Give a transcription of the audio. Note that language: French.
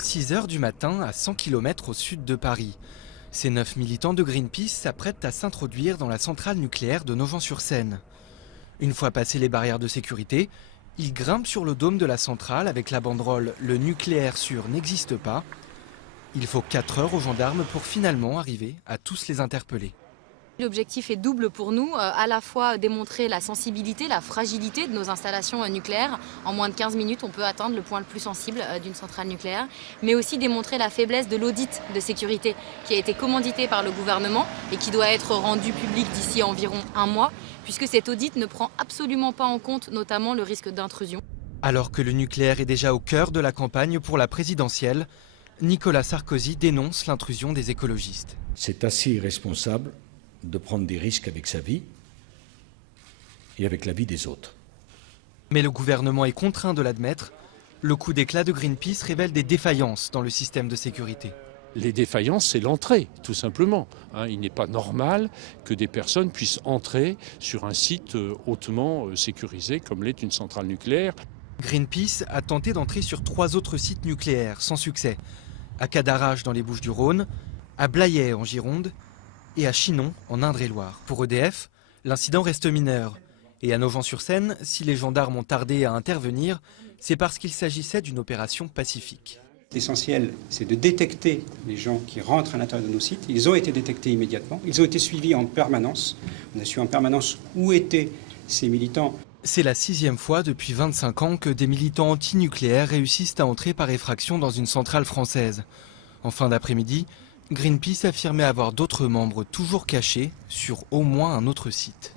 6 heures du matin à 100 km au sud de Paris. Ces 9 militants de Greenpeace s'apprêtent à s'introduire dans la centrale nucléaire de Nogent-sur-Seine. Une fois passées les barrières de sécurité, ils grimpent sur le dôme de la centrale avec la banderole « Le nucléaire sûr n'existe pas ». Il faut 4 heures aux gendarmes pour finalement arriver à tous les interpeller. L'objectif est double pour nous, à la fois démontrer la sensibilité, la fragilité de nos installations nucléaires. En moins de 15 minutes, on peut atteindre le point le plus sensible d'une centrale nucléaire, mais aussi démontrer la faiblesse de l'audit de sécurité qui a été commandité par le gouvernement et qui doit être rendu public d'ici environ un mois, puisque cet audit ne prend absolument pas en compte notamment le risque d'intrusion. Alors que le nucléaire est déjà au cœur de la campagne pour la présidentielle, Nicolas Sarkozy dénonce l'intrusion des écologistes. C'est assez irresponsable de prendre des risques avec sa vie et avec la vie des autres. Mais le gouvernement est contraint de l'admettre. Le coup d'éclat de Greenpeace révèle des défaillances dans le système de sécurité. Les défaillances, c'est l'entrée, tout simplement. Il n'est pas normal que des personnes puissent entrer sur un site hautement sécurisé comme l'est une centrale nucléaire. Greenpeace a tenté d'entrer sur 3 autres sites nucléaires sans succès. À Cadarache dans les Bouches-du-Rhône, à Blayais en Gironde et à Chinon en Indre-et-Loire. Pour EDF, l'incident reste mineur. Et à Nogent-sur-Seine, si les gendarmes ont tardé à intervenir, c'est parce qu'il s'agissait d'une opération pacifique. L'essentiel, c'est de détecter les gens qui rentrent à l'intérieur de nos sites. Ils ont été détectés immédiatement. Ils ont été suivis en permanence. On a su en permanence où étaient ces militants. C'est la 6e fois depuis 25 ans que des militants anti-nucléaires réussissent à entrer par effraction dans une centrale française. En fin d'après-midi, Greenpeace affirmait avoir d'autres membres toujours cachés sur au moins un autre site.